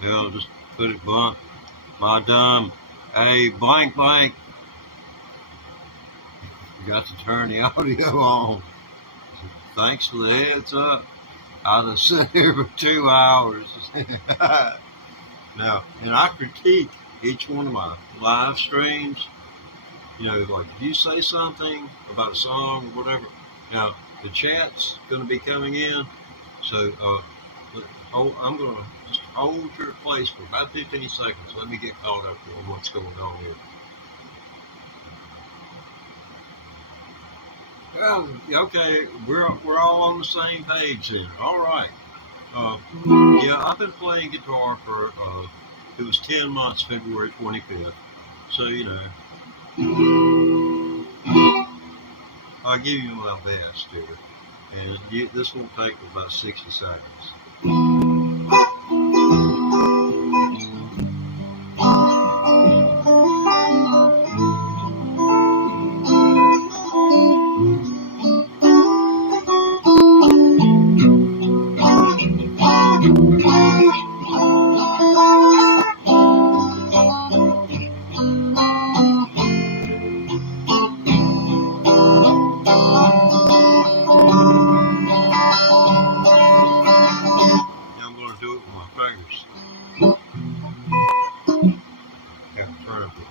Hell, just put it blunt. My dumb. Hey, blank, blank. You got to turn the audio on. Thanks for the heads up. I just sit here for 2 hours. Now, and I critique each one of my live streams. You know, like if you say something about a song or whatever, now the chat's going to be coming in, so I'm going to just hold your place for about 15 seconds. Let me get caught up on what's going on here. Well, okay, we're all on the same page then. All right. Yeah, I've been playing guitar for it was 10 months, February 25th. So you know, I'll give you my best here, and this won't take about 60 seconds.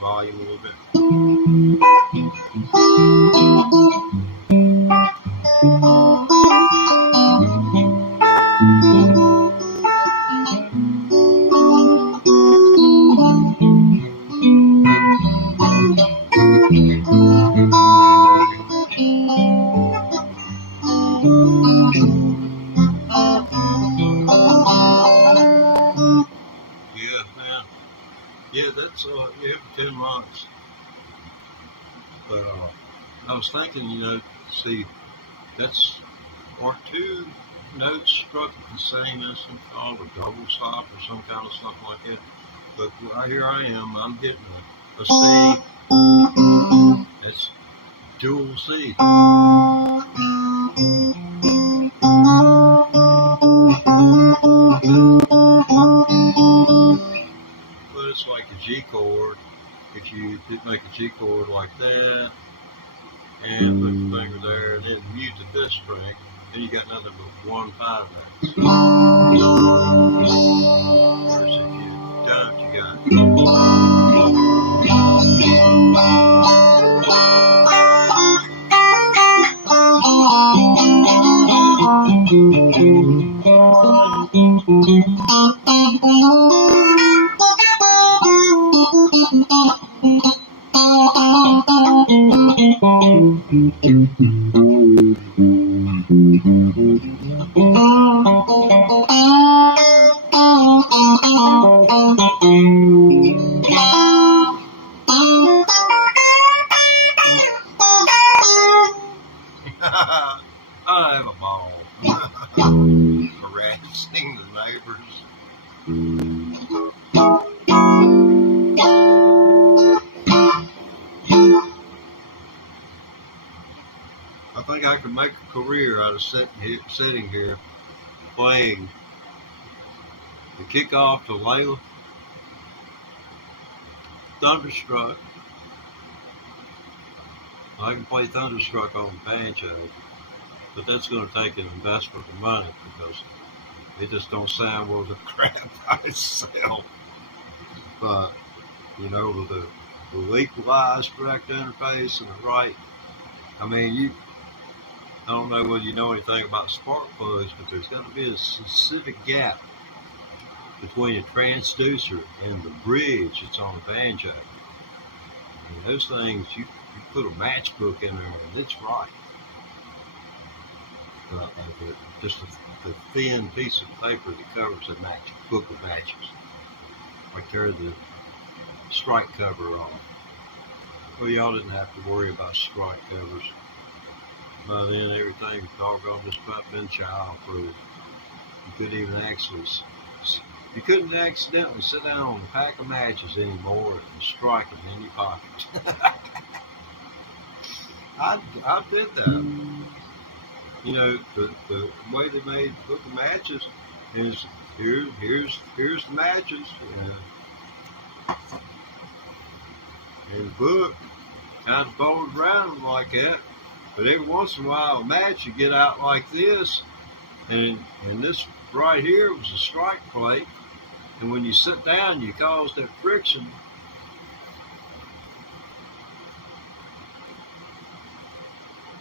Volume a little bit. Yeah, man. Yeah, that's yeah, for 10 months. But I was thinking, you know, see, that's are two notes struck at the same instant called a double stop or some kind of something like that. But right here I am, I'm getting a C. That's dual C. But it's like a G chord. If you did make a G chord like that, and put the finger there, and then mute the fifth string, then you got nothing but 1/5 notes. Whereas if you don't, you got. I have a ball harassing the neighbors. I think I could make a career out of sitting here playing the kickoff to Layla, Thunderstruck. I can play Thunderstruck on the banjo, but that's going to take an investment of money because it just don't sound worth a crap by itself. But you know, with the equalized direct interface and the right, I mean, I don't know whether you know anything about spark plugs, but there's got to be a specific gap between a transducer and the bridge that's on the banjo. I mean, those things, you put a matchbook in there and it's right. Just the thin piece of paper that covers a book of matches. Like there's the strike cover on. Well, y'all didn't have to worry about strike covers. By then, everything doggone just about been child-proof. You couldn't accidentally sit down on a pack of matches anymore and strike them in your pocket. I did that. You know, the way they made book of matches is Here's the matches. And the book kind of folds around like that. But every once in a while, a match you get out like this, and this right here was a strike plate. And when you sit down, you cause that friction.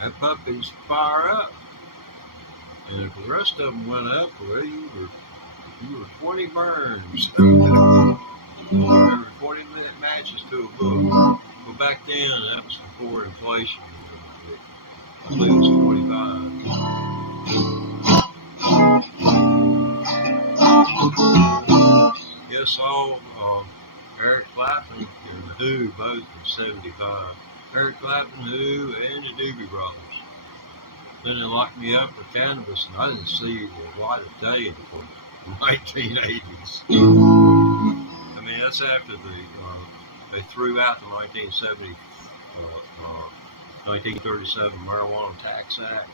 That puppy's fire up. And if the rest of them went up, well, you were 20 burns. Every 20-minute matches to a book. But back then, that was before inflation. I believe it was 45. Yes, saw Eric Clapton and the Who both in 75. Eric Clapton, Who, and the Doobie Brothers. Then they locked me up for cannabis, and I didn't see the light of day until the 1980s. I mean, that's after they threw out the 1937 Marijuana Tax Act,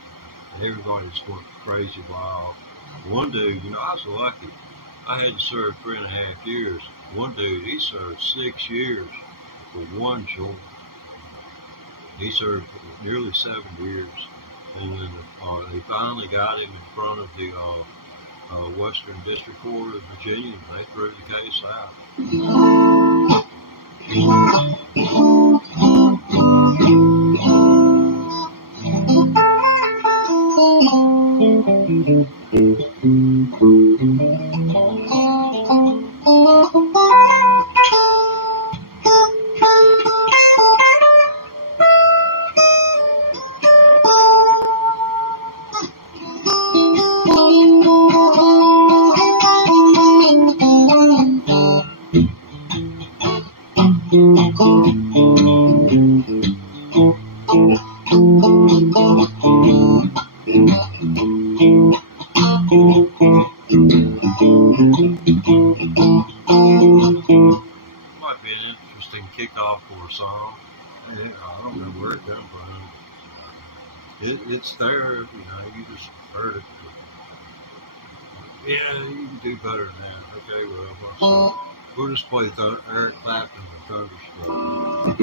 and everybody just went crazy wild. One dude, I was lucky. I had to serve 3.5 years. One dude, he served 6 years for one joint. He served nearly 7 years. And then they finally got him in front of the Western District Court of Virginia, and they threw the case out. Might be an interesting kickoff for a song. Yeah, I don't know where it comes from. It's there, you just heard it. Yeah, you can do better than that. Okay, well, we'll just play Eric Clapton and Thunderstruck.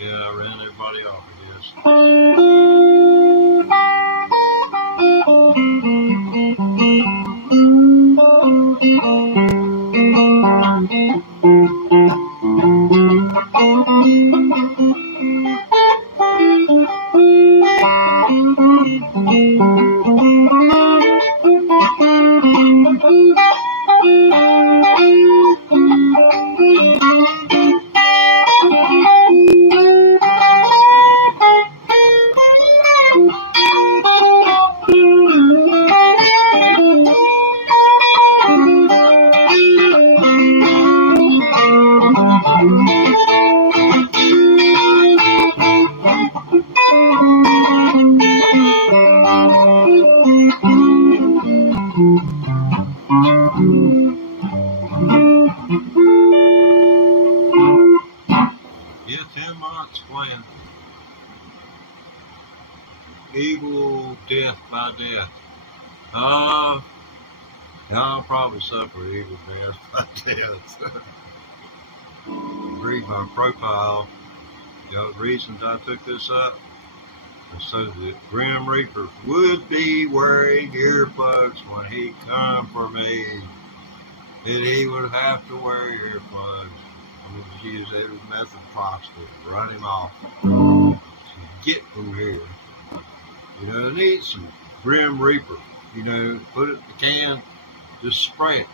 Yeah, I ran everybody off of this. Yeah, 10 months playing Eagle Death by Death. I'll probably suffer Eagle Death by Death. Read my profile. The reasons I took this up. So that Grim Reaper would be wearing earplugs when he come for me. And he would have to wear earplugs. I'm going to use every method possible to run him off. So get from here. I need some Grim Reaper. Put it in the can, just spray it.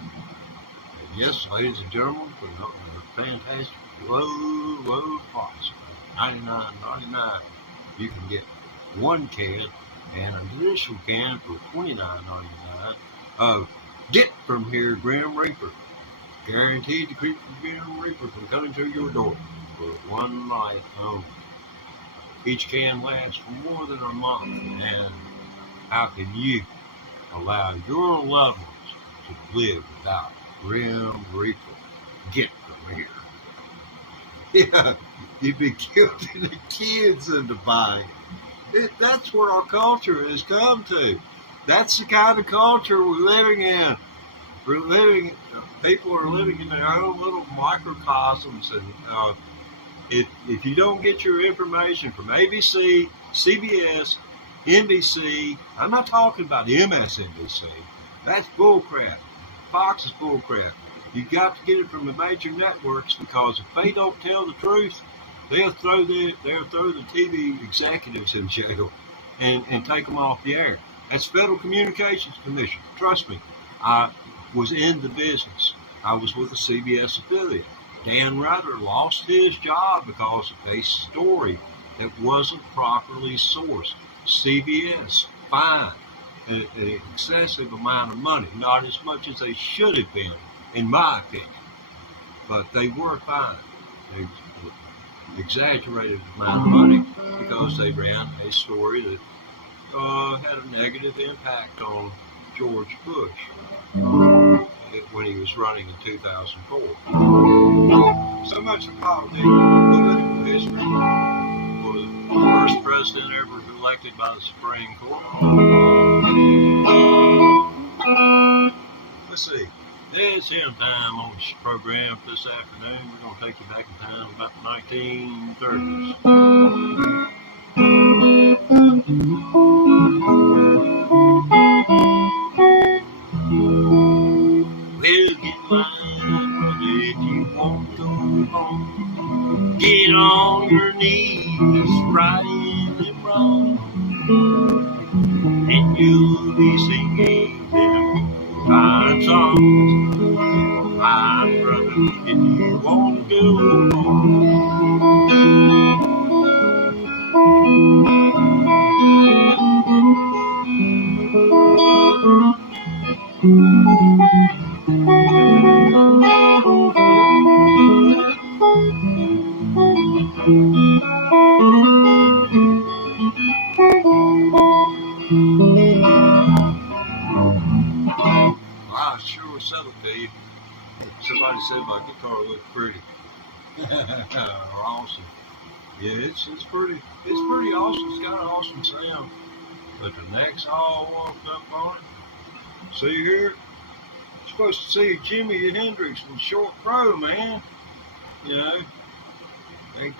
And yes, ladies and gentlemen, for a fantastic low price, $99.99, you can get one can and an additional can for $29.99 of Get From Here Grim Reaper. Guaranteed to keep the Grim Reaper from coming to your door for one night only. Each can lasts for more than a month, and how can you allow your loved ones to live without grim reaper? Get from here. Yeah, you'd be guilting the kids into buying it. That's where our culture has come to. That's the kind of culture we're living in. We're living. People are living in their own little microcosms, and if you don't get your information from ABC, CBS, NBC, I'm not talking about MSNBC. That's bullcrap. Fox is bullcrap. You got to get it from the major networks, because if they don't tell the truth, they'll throw the TV executives in jail and take them off the air. That's Federal Communications Commission. Trust me, I was in the business. I was with a CBS affiliate. Dan Rather lost his job because of a story that wasn't properly sourced. CBS fined an excessive amount of money, not as much as they should have been, in my opinion, but they were fined. They exaggerated the amount of money because they ran a story that had a negative impact on George Bush when he was running in 2004. So much for politics, political history. For the first president ever elected by the Supreme Court. Let's see. It's him time on this program this afternoon. We're going to take you back in time about the 1930s. Well, get line if you won't go home. Get on your knees, right and wrong, and you'll be singing them fine songs. My brother, if you won't go home. I sure sell it to you. Somebody said my guitar looked pretty. Or awesome. Yeah, it's pretty awesome. It's got an awesome sound. But the neck's all walked up on it. See here? You're supposed to see Jimi Hendrix with short fro, man. You know?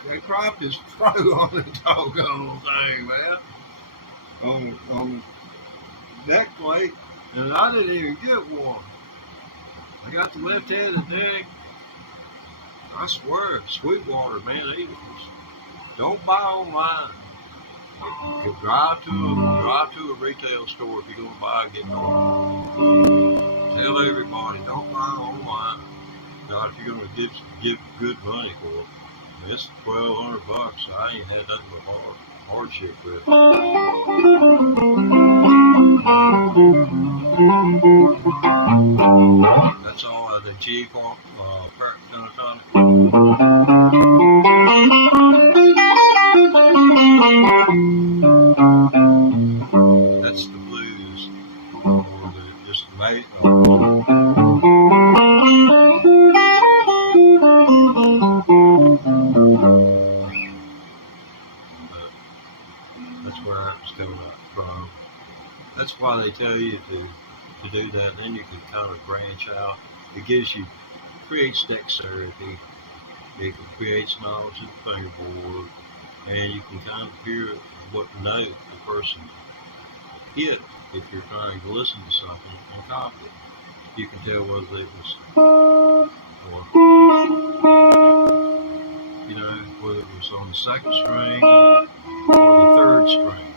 They cropped his fro on the doggone thing, man. On neck plate. And I didn't even get one. I got the left-handed neck. I swear, Sweetwater, man, don't buy online. You drive to a retail store if you're gonna buy a guitar. Tell everybody, don't buy online. Now, if you're gonna give good money for it, it's $1,200. I ain't had nothing but hardship with it. That's all the G part, pentatonic. That's the blues, or just mate. That's where it was coming up from. That's why they tell you to do that. Then you can kind of branch out. It creates dexterity. It creates knowledge of the fingerboard, and you can kind of hear what note the person hit if you're trying to listen to something and copy it. You can tell whether it was, or whether it was on the second string or the third string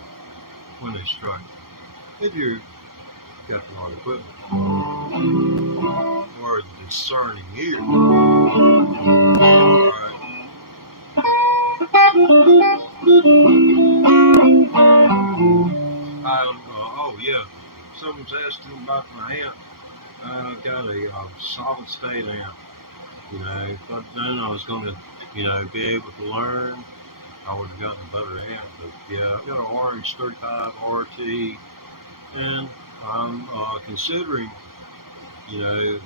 when they struck it. If you got the right equipment or a discerning ear. Oh yeah, someone's asking about my amp. I've got a solid state amp. But then I was going to, be able to learn I would have gotten a better amp. But yeah, I've got an Orange 35 RT, and I'm considering, you know,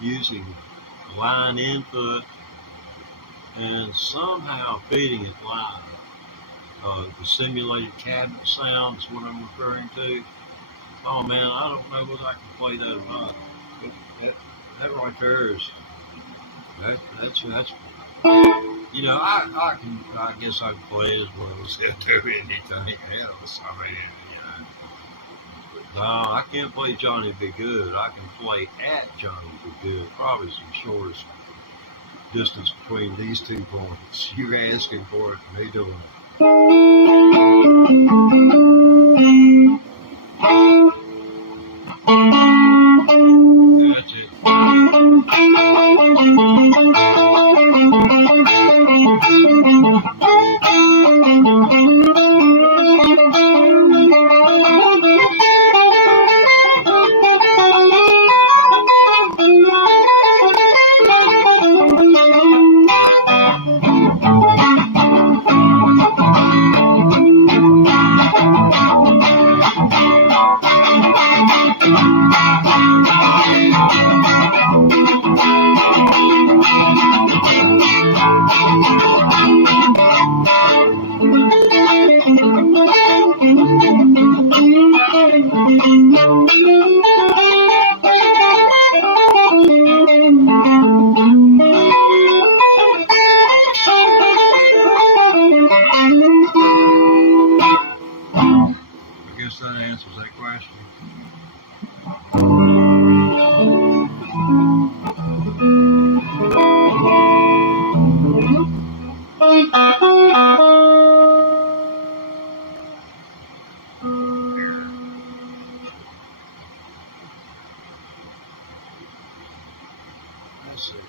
using line input and somehow feeding it live. The simulated cabinet sound is what I'm referring to. Oh man, I don't know whether I can play that or not. But that right there is that's you know, I guess I can play as well as do anything else. I mean, you know. No, I can't play Johnny Be Good. I can play at Johnny Be Good. Probably the shortest distance between these 2 points. You're asking for it, me doing it. That's it. That answers that question. Let's see.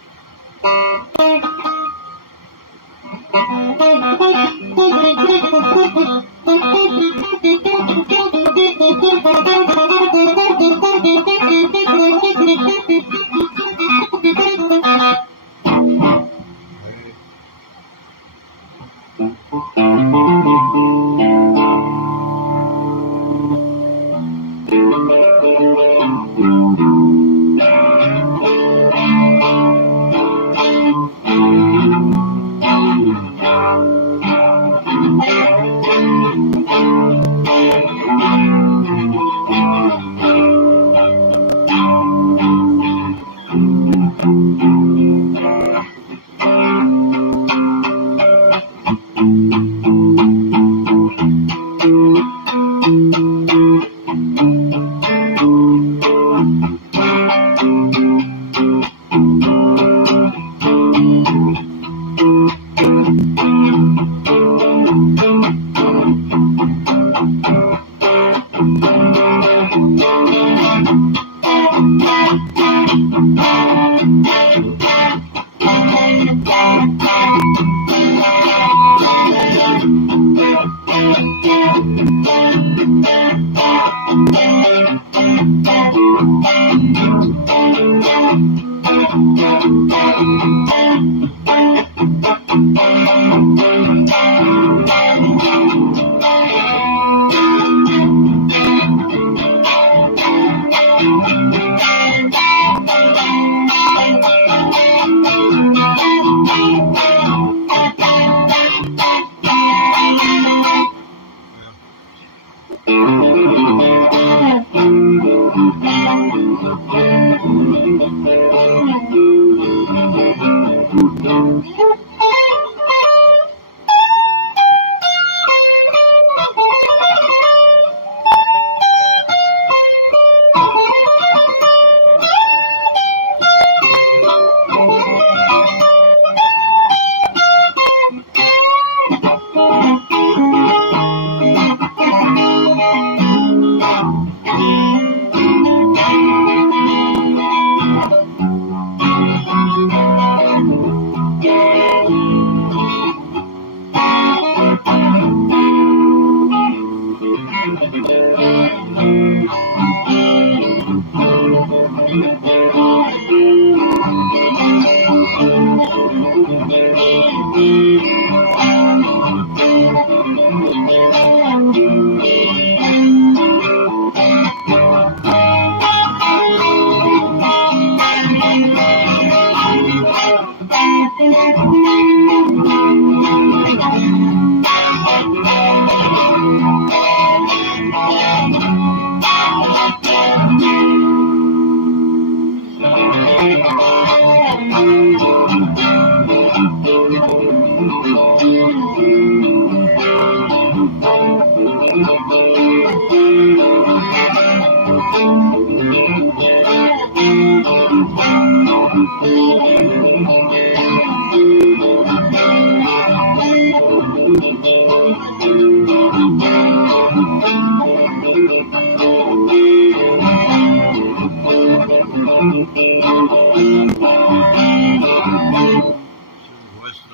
Wasted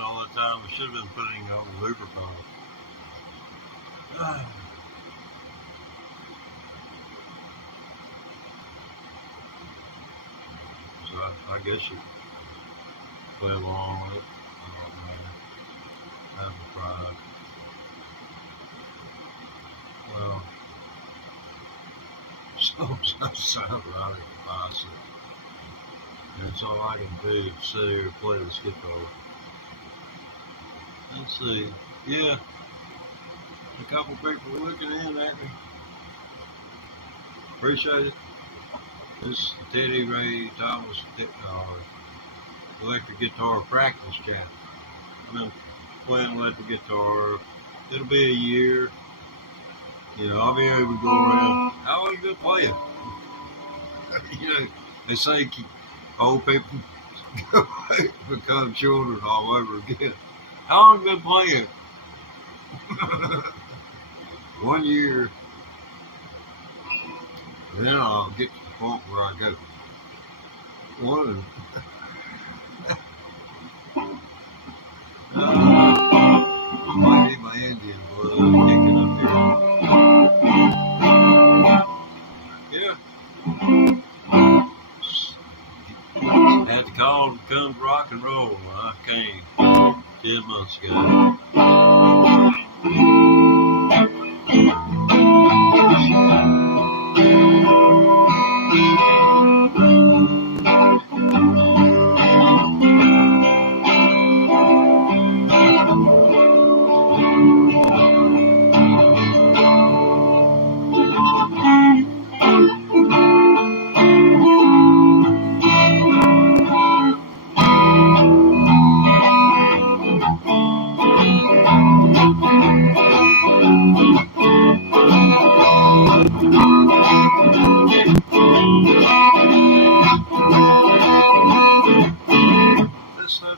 all that time. I should have been putting on lubricant. So I guess you play along with it. Have a try. Well, sometimes I sound right at the bicep. That's all I can do to sit here and play this guitar. Let's see. Yeah. A couple people looking in at me. Appreciate it. This is Teddy Ray Thomas electric guitar practice channel. I've been playing electric guitar. It'll be a year. You know, I'll be able to go around. How long you been playing? You know, they say old people become children all over again. How long have you been playing? 1 year. Then I'll get to the point where I go. One. Might be my Indian blood kicking up here. Yeah. Had to call to come to rock and roll. I came 10 months ago.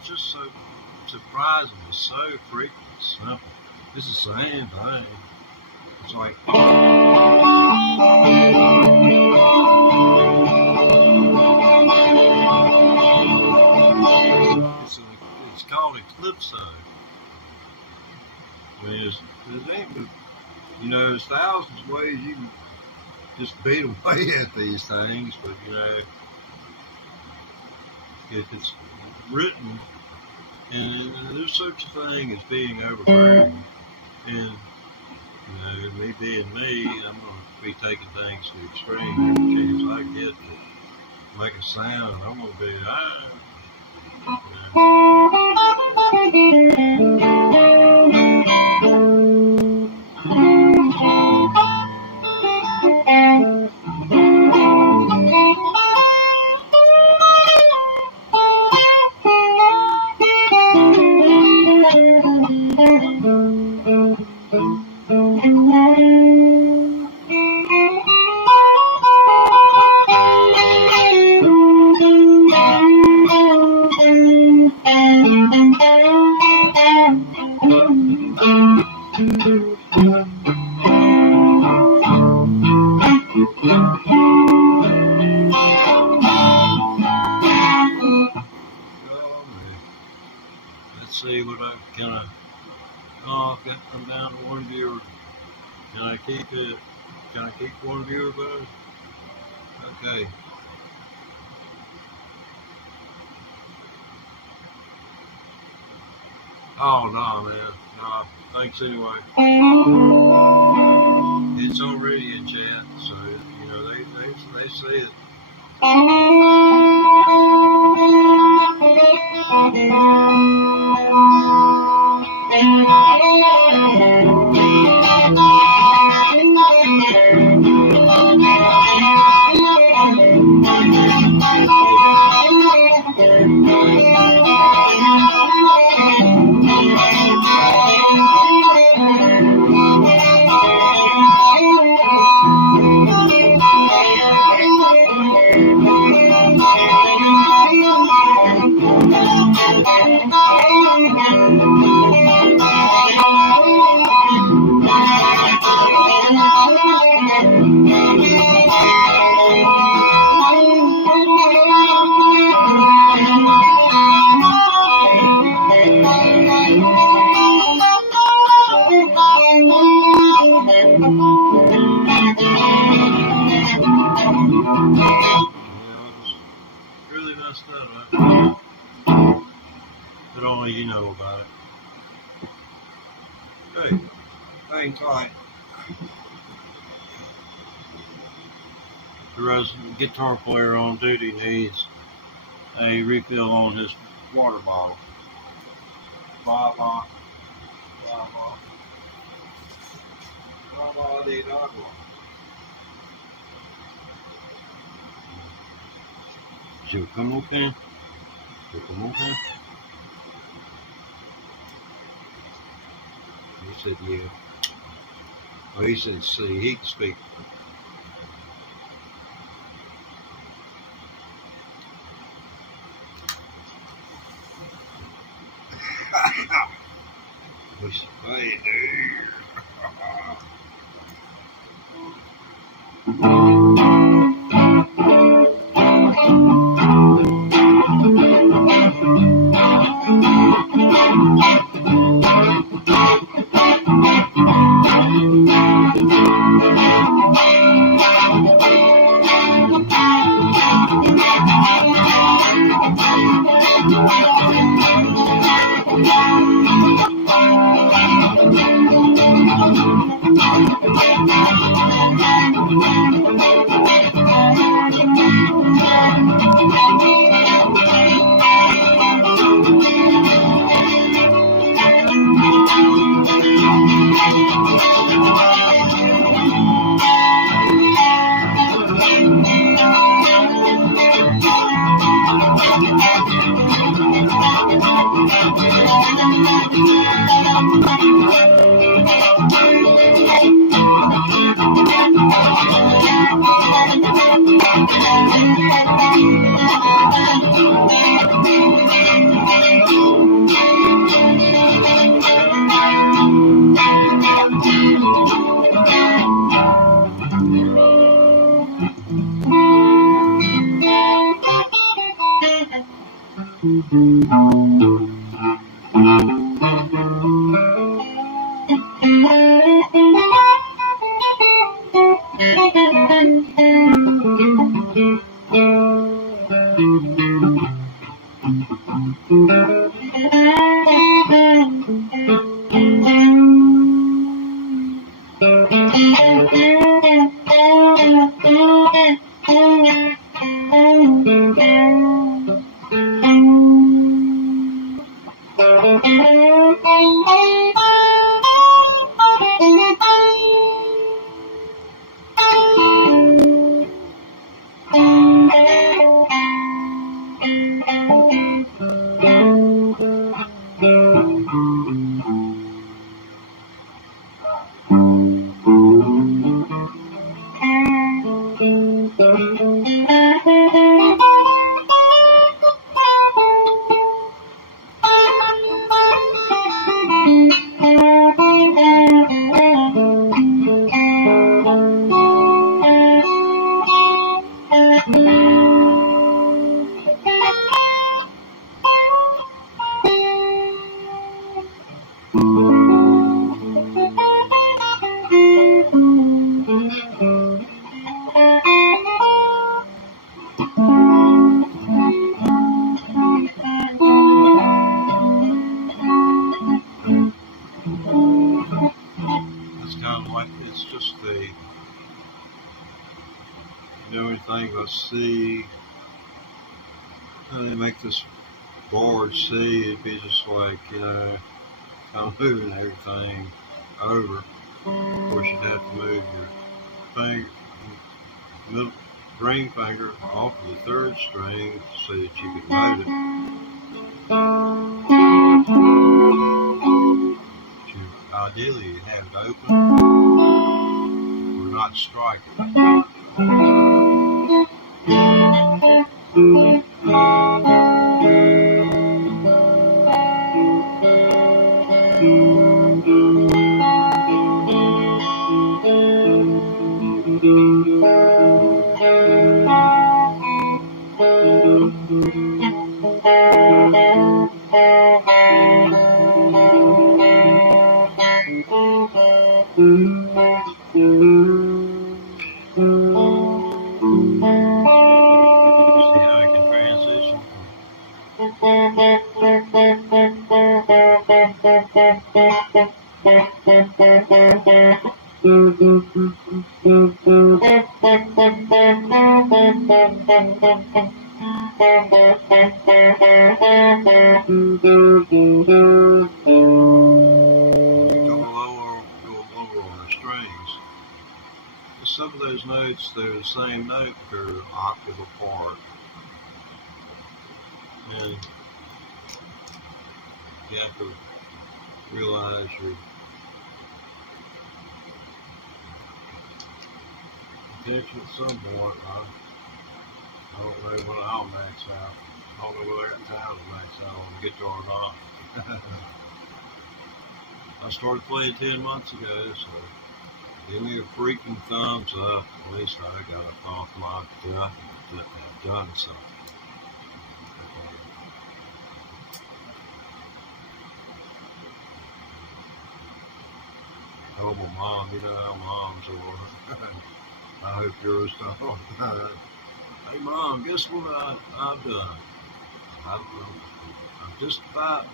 Just so surprisingly so freaking simple. It's the same thing. It's like it's called Eclipso. I mean, you know, there's thousands of ways you can just beat away at these things, but you know, if it's written, and there's such a thing as being overbearing, and you know, me being me, I'm going to be taking things to the extreme every chance I get to make a sound. I'm going to be, let's see what can I, oh, I'm down to one viewer. Can I keep it? Can I keep one viewer, bud? Okay. Oh, no, man. No, thanks anyway. It's already in chat, so, you know, they see it. messed up. But only you know about it. Okay, hang tight. The resident guitar player on duty needs a refill on his water bottle. Baba, baba, baba de agua. ¿Se come okay? ¿Se come okay? He said, yeah. Oh, he said, see, he can speak. What's the way, dude? It's just the only thing I see. They make this board see, it'd be just like, kind of moving everything over. Of course, you'd have to move your middle ring finger off of the third string so that you could note it. But you, ideally, you have it open or not strike it. lower on the strings. Some of those notes, they're the same note, but they're an octave apart. And you have to realize your potential at some point. I don't know when I'll max out. I don't know whether that time to max out on the guitar or not. I started playing 10 months ago, so give me a freaking thumbs up. At least I got a thought my gut that I've done something. Oh, my mom, you know how moms are. I hope yours don't. Hey, Mom, guess what I've done? I've just about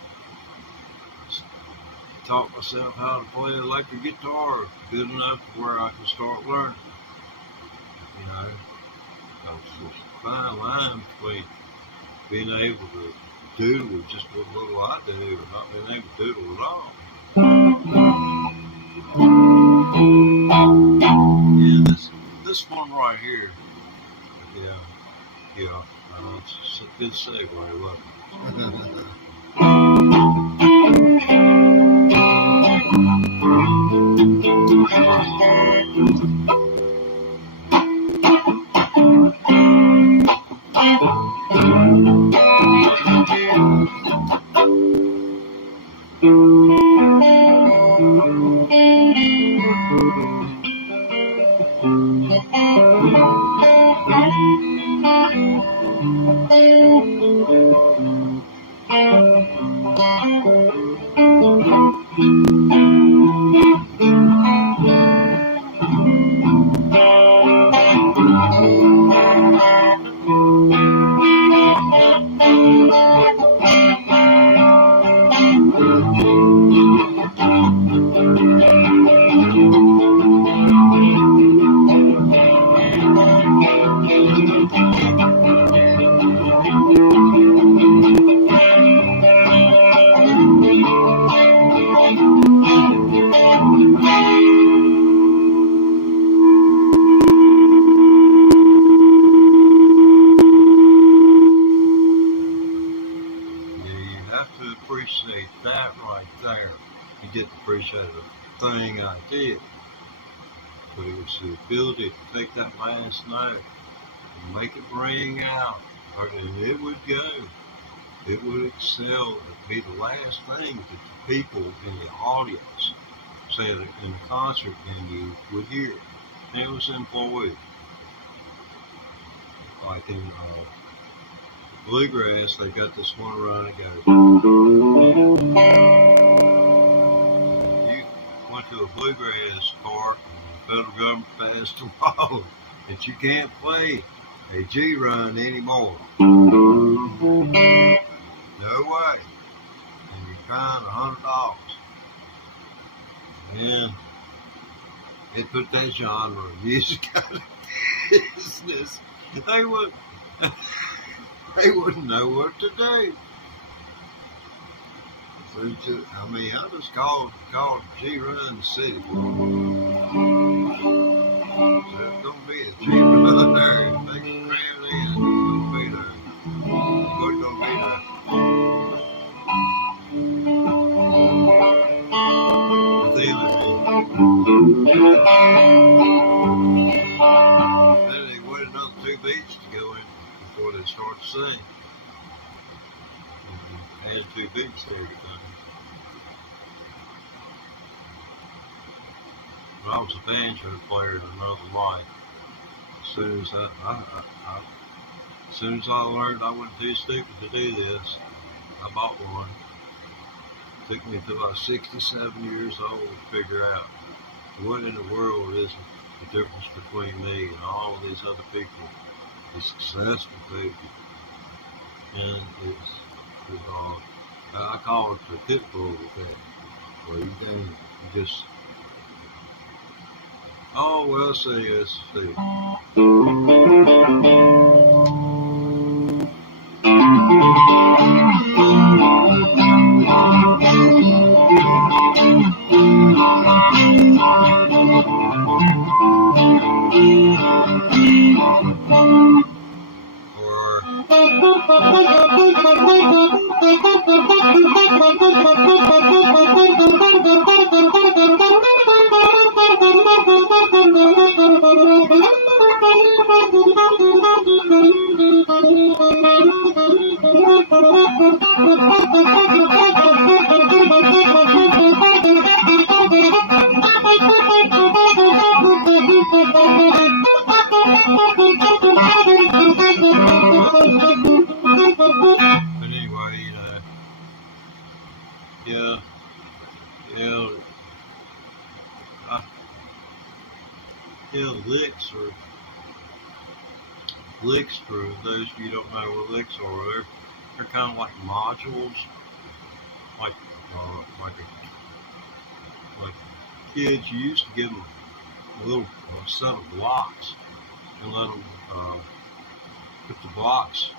taught myself how to play electric guitar good enough to where I can start learning. You know, there's a fine line between being able to doodle just what little I do and not being able to doodle at all. Yeah, this one right here. Yeah, it's a good segue, look. Appreciate that right there. You get to appreciate the thing I did. But it was the ability to take that last note and make it ring out. And it would go. It would excel. It would be the last thing that the people in the audience, say in the concert venue, would hear. And it was employed. Like in bluegrass, they got this one run that goes. You went to a bluegrass park and the federal government passed a law that you can't play a G run anymore. No way. And you fined $100. And it put that genre of music out of business. They wouldn't know what to do. I mean, I just called G-Run City. So it's going to be a G-Run there. If they can cram it in, it's going to be there. What's going to be there? Then they waited another 2 beats to go in before they start to sing. Add 2 beats to everything. When I was a banjo player in another life, as soon as I learned I wasn't too stupid to do this, I bought one. It took me till I was 67 years old to figure out what in the world is the difference between me and all of these other people, these successful people. And I call it the pit bull effect, where you just Oh, well, let's see. But anyway, yeah, yeah, uh, yeah, licks for those of you who don't know what licks are, they're kind of like modules, like like kids, you used to give them a little set of blocks and let them put the blocks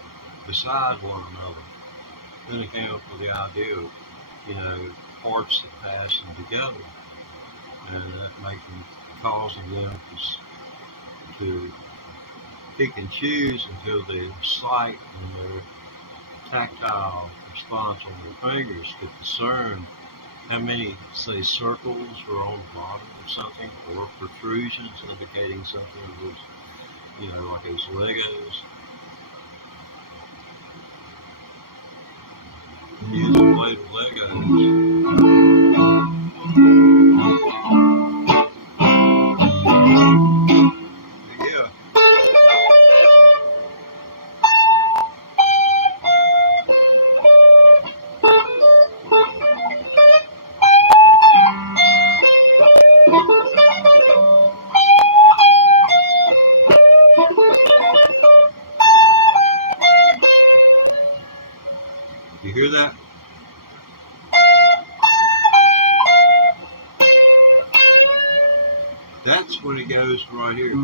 beside one another. Then they came up with the idea of, parts that pass them together, and that causing them to pick and choose until their sight and their tactile response on their fingers could discern how many, say, circles are on the bottom of something, or protrusions indicating something was, like those Legos. Kids played with Legos. Yeah. You hear that? That's when it goes right here.